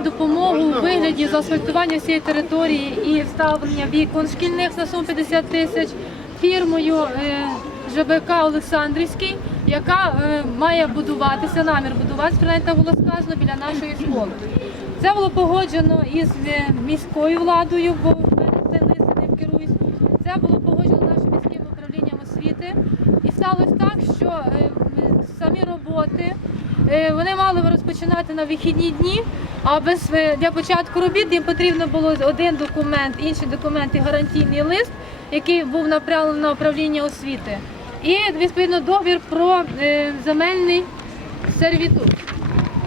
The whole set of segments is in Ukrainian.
допомогу у вигляді заасфальтування всієї території і вставлення вікон шкільних на суму 50 тисяч фірмою е, ЖБК Олександрівський, яка е, має будуватися, намір будуватися, принаймні так було сказано, біля нашої школи. Це було погоджено із е, міською владою, бо в мене цей лист ним керуюсь. Це було погоджено нашим міським управлінням освіти. І сталося так, що самі роботи вони мали розпочинати на вихідні дні, а без е, для початку робіт їм потрібно було один документ, інший документ і гарантійний лист, який був направлений на управління освіти. І відповідно договір про е, земельний сервітут.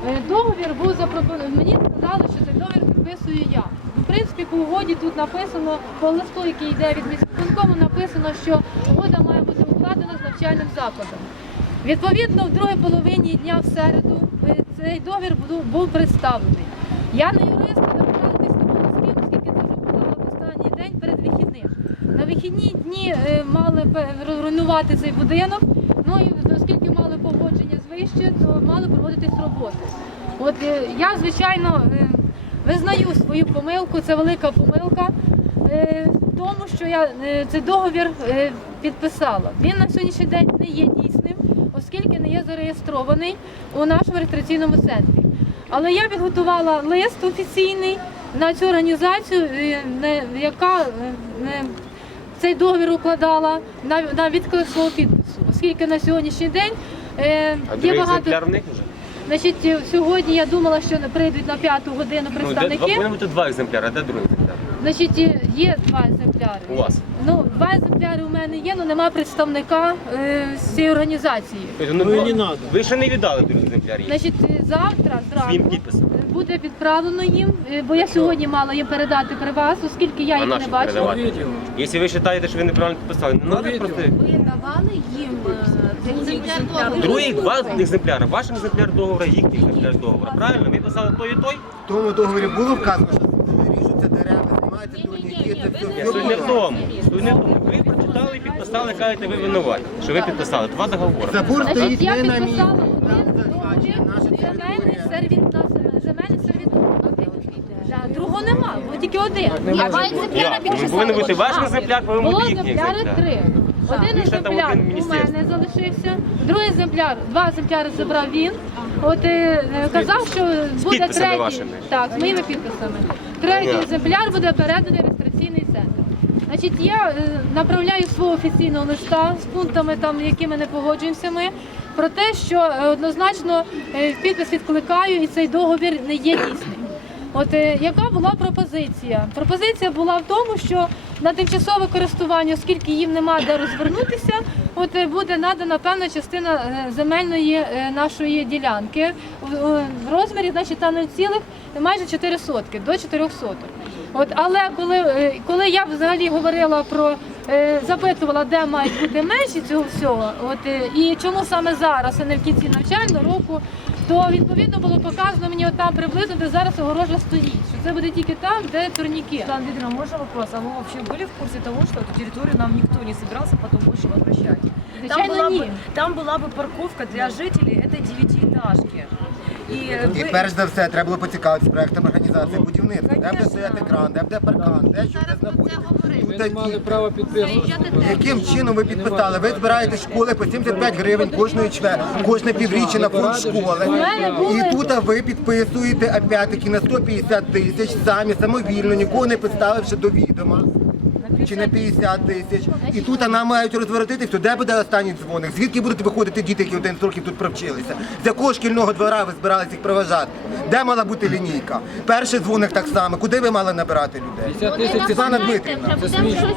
Е, Договір був запропонований. Мені сказали, що цей договір підписую я. В принципі, по угоді тут написано, по листу, який йде від міського написано, що угода має бути укладена з навчальним закладом. Відповідно, в другій половині дня в середу цей договір був представлений. Я не юрист, але порадитись не було з ким, оскільки це вже був останній день перед вихідним. На вихідні дні е, мали руйнувати цей будинок. Ну і оскільки мали погодження з вище, то мали проводитись роботи. От е, я, звичайно, е, визнаю свою помилку, це велика помилка. Тому що я цей договір підписала. Він на сьогоднішній день не є дійсним, оскільки не є зареєстрований у нашому реєстраційному центрі. Але я підготувала лист офіційний на цю організацію, е, яка е, цей договір укладала на, відклик свого підпису, оскільки на сьогоднішній день е, є багато. вже? Значить, сьогодні я думала, що прийдуть на п'яту годину Ну, де, представники. повинно бути два екземпляри, а де другий? Значить, є два екземпляри. У вас? Ну, два екземпляри у мене є, але немає представника е, з цієї організації. Тобто, Ну, і не надо. Ви ще не віддали другий екземпляр їй? Значить, е, завтра Своїм зранку підписом. буде відправлено їм, е, бо я сьогодні мала їм передати при вас, оскільки я А їх не наші бачила. передавати? Відео. Якщо ви вважаєте, що ви неправильно підписали, не треба відео. просто... Ви давали їм е? Другий два екземпляри. Ваш екземпляр договору, їхній екземпляр договору. Правильно? Ви писали той і той? В тому договорі було вказано, що ріжуться дерева, знімаються турніки, це все. Ні, все суть не в тому. Суть не в тому. Ви прочитали і підписали, кажете, ви винуваті. Що ви підписали. Два договори. Забор Значить, стоїть я не на місці. підписала один зазначена земельний сервіт на земельний сервіт. Да, Другого нема, бо тільки один. А два екземпляри Як? Ну, повинен бути ваш екземпляр, повинен Було бути їхній екземпляри екземпляр. три. Один І ще там екземпляр один у міністерство. мене залишився, другий екземпляр, два екземпляри забрав він. От е, е, казав, що буде підписами третій. вашими? Так, з моїми підписами. Третій екземпляр буде переданий. Значить, я е, направляю свого офіційного листа з пунктами, там, якими не погоджуємося ми, про те, що е, однозначно е, підпис відкликаю і цей договір не є дійсним. От е, яка була пропозиція? Пропозиція була в тому, що на тимчасове користування, оскільки їм нема де розвернутися, от е, буде надана певна частина е, земельної нашої ділянки в, розмірі, значить, та 0, майже 4 сотки, до 4 соток. От, але коли, коли я взагалі говорила про запитувала, де мають бути межі цього всього, от і чому саме зараз, а не в кінці навчального року, то відповідно було показано мені отам приблизно, де зараз огорожа стоїть. Що це буде тільки там, де турніки. Светлана Дмитриевна, можно вопрос? А вы вообще были в курсе того, что эту территорию нам никто не собирался потом больше возвращать? Там Звичайно, была, ні. бы, там была бы парковка для жителей этой девятиэтажки. И, І перш за все треба було поцікавитися проектом організації будівництва. Де буде стояти кран, де буде паркан, де що де знаходиться. Тут не мали такі. права підписувати. Яким чином ви підписали? Ви збираєте школи по 75 гривень кожної чве, кожне півріччя на фонд школи. І тут ви підписуєте опять-таки на 150 тисяч самі самовільно, нікого не підставивши до відома. Чи на 50 тисяч. І тут нам мають розворотити, то де буде останній дзвоник? Звідки будуть виходити діти, які 11 років тут провчилися? З якого шкільного двора ви збиралися їх проважати? Де мала бути лінійка? Перший дзвоник так само. Куди ви мали набирати людей? 50 тисяч Світлана Дмитрівна. це смішно.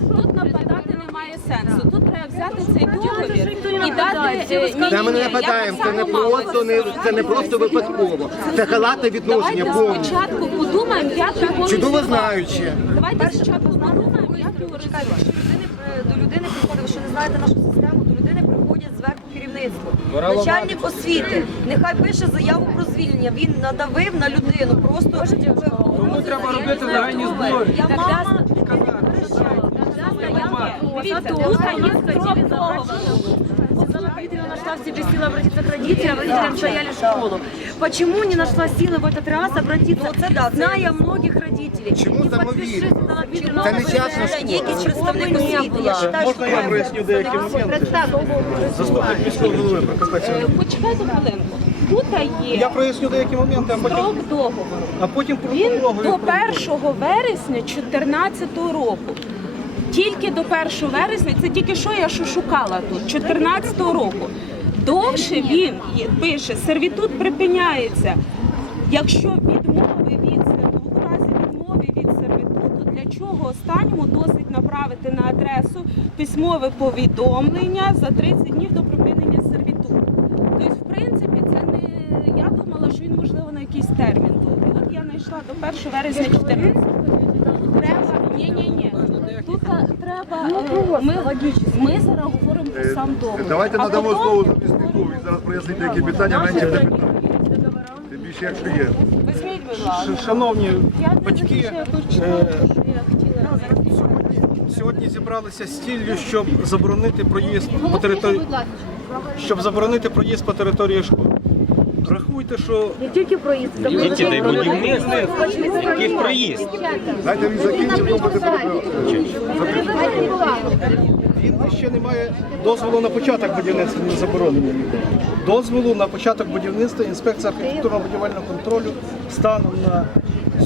Тут нападати немає сенсу. Тут треба взяти цей договір і дати е, ні, Це ми не нападаємо, це не просто не це не просто випадково. Це халатне відношення Давайте повне. спочатку подумаємо, як його Чудово знаючи. Давайте спочатку подумаємо, як розвивати. Якщо людини, до людини приходить, ви що не знаєте нашу систему, до людини приходять зверху керівництво. Начальник освіти, нехай пише заяву про звільнення. Він надавив на людину. Просто Тому треба робити загальні збори. Я мама Дивіться, тут є строкового Дмитриевна нашла в себе силы обратиться к родителям, родителям стояли школу. Почему не нашла силы в этот раз обратиться, зная многих родителей? Чому Не самовільно? подпиши Світлана Дмитрівна, Це не нового частна представника, школа. представник освіти. Я считаю, Можна я проясню деякі моменти? Заступник міського голови Прокопець. Е, Почекайте хвилинку. Тут Я є проясню деякі моменти, а потім, строк договору. а потім про Він дорогу до і про- 1 вересня 2014 року. Тільки до 1 вересня, це тільки що я що шукала тут, 2014 року. Довше він пише, сервітут припиняється. Якщо відмови від сервітуту, у разі відмови від сервітуту, для чого останньому досить направити на адресу письмове повідомлення за 30 днів до припинення сервітуту. Тобто, в принципі, це не я думала, що він можливо на якийсь термін довгий. От я знайшла до 1 вересня 14. Треба ні, ні, ні. Тут треба е, ми, ми зараз говоримо про сам договір. Давайте А надамо потім- слово заміснику. Він зараз прояснить деякі питання, менше не питання. Тим більше, якщо є. Візьміть, будь ласка. Ш- Шановні Я не батьки, захищаю е, що я хотіла. сьогодні, сьогодні зібралися з ціллю, щоб заборонити проїзд по території, щоб заборонити проїзд по території школи. Рахуйте, що Тільки дай будівництво, який проїзд. Дайте він закінчив, то буде він ще не має дозволу на початок будівництва, не заборонено. Дозволу на початок будівництва інспекція архітектурно-будівельного контролю станом на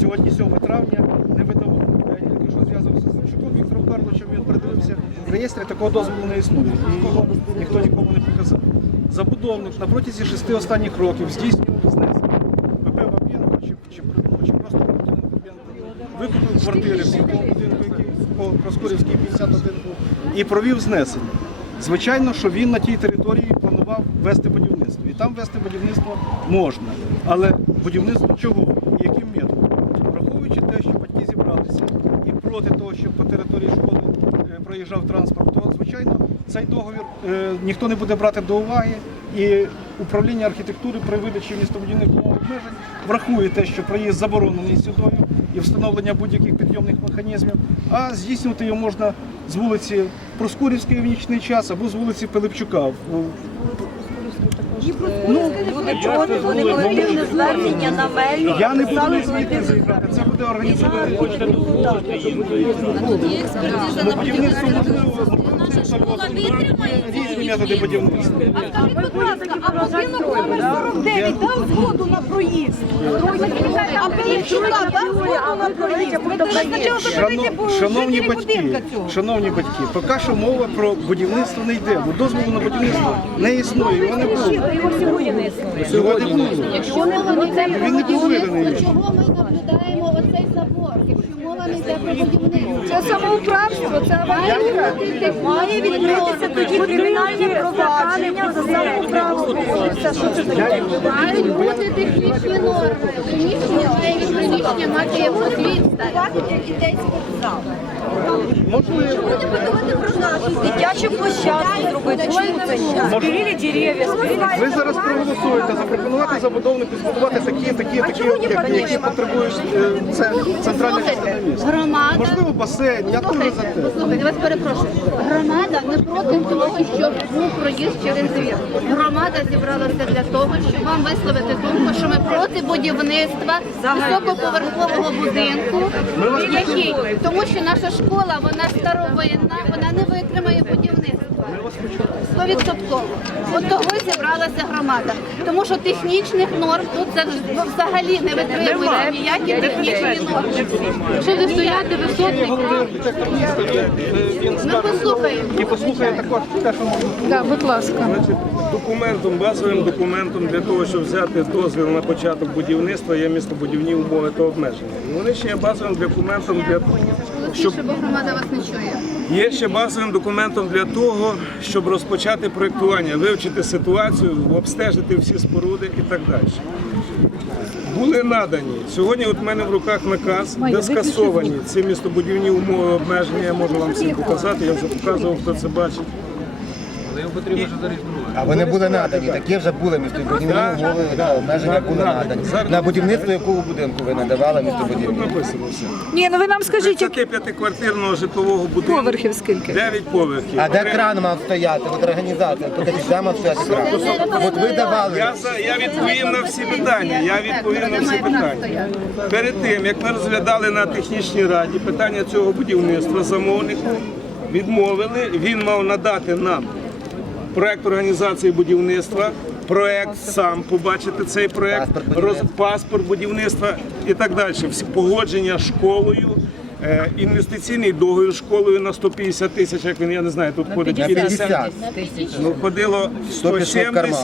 сьогодні, 7 травня, не видавала. Я тільки що зв'язався з Левчуком Віктором Карловичем, він придивився в реєстрі, такого дозволу не існує. І ніхто нікому не показав. Забудовник на протязі шести останніх років здійснював знесення. ПП Баб'єнко чи, чи, чи просто викупив квартири в будинку, який по Проскурівській 51 був, і провів знесення. Звичайно, що він на тій території планував вести будівництво. І там вести будівництво можна. Але будівництво чого яким методом? Враховуючи те, що батьки зібралися і проти того, щоб по території школи е, проїжджав транспорт, то звичайно цей договір е, ніхто не буде брати до уваги. І управління архітектури при видачі містобудівних обмежень врахує те, що проїзд заборонений сюдою і встановлення будь-яких підйомних механізмів, а здійснювати його можна з вулиці Проскурівської в нічний час або з вулиці Пилипчука. Ну, Люди проти, вони колективне звернення на мельник. я не буду ні звідти заїжджати, це буде організовано. Ну, будівництво можливо, різні методи будівництва. Будь ласка, а будинок номер 49 дав згоду на проїзд. А Пилипчука дав згоду на проїзд. Ви тоді спочатку Шано- Шановні батьки, будинка цього. шановні батьки, поки що мова про будівництво не йде, бо дозволу на будівництво не існує, його не було. Його сьогодні не існує. Сьогодні не існує. Якщо мова не йде про будівництво, чого ми наблюдаємо оцей забор? Якщо мова не йде про будівництво. Це самоуправство, це авантюра. Має відкритися тоді кримінальне провадження за самоуправство. Це що це таке? Мають бути технічні норми. Приміщення, деякі приміщення має дітей спортзал. Можливо. подумати про нашу дитячу площадку зробити. Чому це? Дерев'я, зберігли Ви зараз проголосуєте запропонувати забудовнику збудувати такі, такі, такі об'єкти, які потребують е, це центральне частина. Громада. Можливо, басейн, я теж за те. Послухайте, вас перепрошую. Громада не проти того, щоб був проїзд через двір. Громада зібралася для того, щоб вам висловити думку, що ми проти будівництва високоповерхового будинку, який тому, що наша школа вона старовинна, вона не витримає будівництва. Стовідсотково. От того і зібралася громада. Тому що технічних норм тут взагалі не витримуються ніякі технічні норми. Якщо не стояти він Ми послухаємо. і послухає також те, що можна. так, будь ласка. Документом, базовим документом для того, щоб взяти дозвіл на початок будівництва, є містобудівні умови та обмеження. Вони ще є базовим документом для щоб громада вас не чує. є ще базовим документом для того, щоб розпочати проєктування, вивчити ситуацію, обстежити всі споруди і так далі. Були надані. Сьогодні от в мене в руках наказ, де скасовані ці містобудівні умови обмеження. Я можу вам всім показати, я вже показував, хто це бачить. Але його потрібно вже зареєструвати. А вони були надані, такі вже були містобудівні умови, да, обмеження були надані. На будівництво якого будинку ви надавали містобудівні? Написано все. Ні, ну ви нам скажіть, як 35-квартирного житлового будинку. поверхів скільки? 9 поверхів. А де кран мав стояти? От організація, покажіть, де мав стояти кран? От ви давали. Я, за- я відповім на всі питання. Я відповім на всі питання. Перед тим, як ми розглядали на технічній раді питання цього будівництва замовнику, відмовили. Він мав надати нам проект організації будівництва, проект сам побачити цей проект, Паспорт будівництва. роз- паспорт будівництва і так далі. Всі погодження школою. е, Інвестиційний договір школою на 150 тисяч, як він, я не знаю, тут ходить На 50. 50. Ну, ходило 100 пішло в карман. 170,